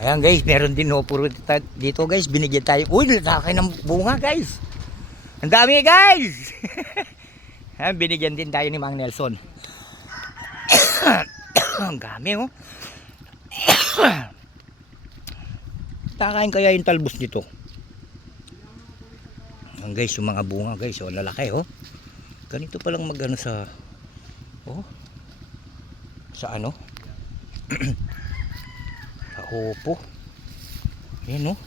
Ayan guys, meron din no puro dito guys, binigyan tayo. Uy, lalaki ng bunga guys. Ang dami guys. Ayan, binigyan din tayo ni Mang Nelson. Ang dami oh. Takain kaya yung talbos dito. Ang guys, yung mga bunga guys, oh, lalaki oh. Ganito pa lang magano sa oh. Sa ano? Sa upo. Ayan oh.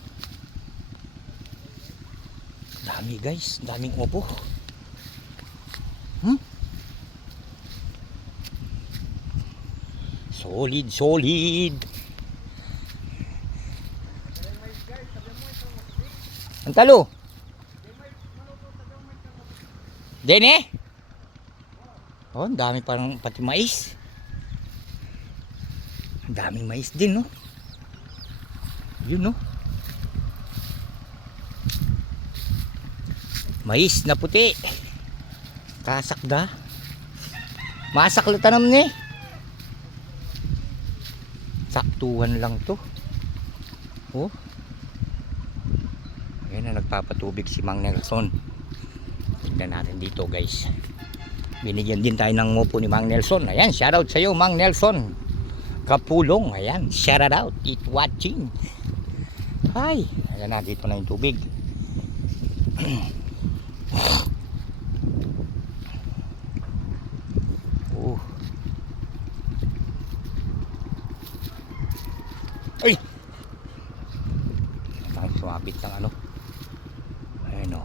Dami guys, daming upo. Solid, solid. Ang talo. Dene? Oh, ang dami parang pati mais. Ang daming mais din, no? Yun, no? Mais na puti. Kasakda. Masak la tanam ni. Saktuhan lang to. Oh. Ayan na, nagpapatubig si Mang Nelson. Tignan natin dito guys. Binigyan din tayo ng ngopo ni Mang Nelson. Ayan, shoutout sa iyo Mang Nelson Kapulong. Ayan, shoutout. It watching. Hi. Ayan na, dito na yung tubig. Oh. Ay! Parang sumabit ng ano. Ayan o.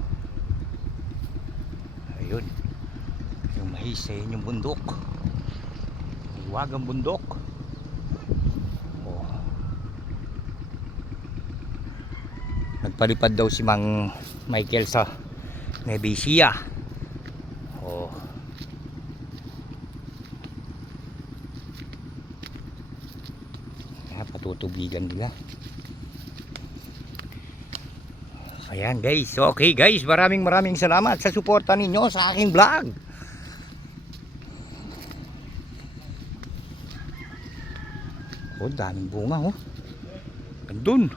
Ayun. Yung mais eh, yung bundok. Iwagang bundok. Oh. Nagpalipad daw si Mang Michael sa Nevesia. Oh. Patutubigan nila. Ayan guys, okay guys, maraming salamat sa suporta ninyo sa aking vlog. Oh, daming bunga oh. Andun.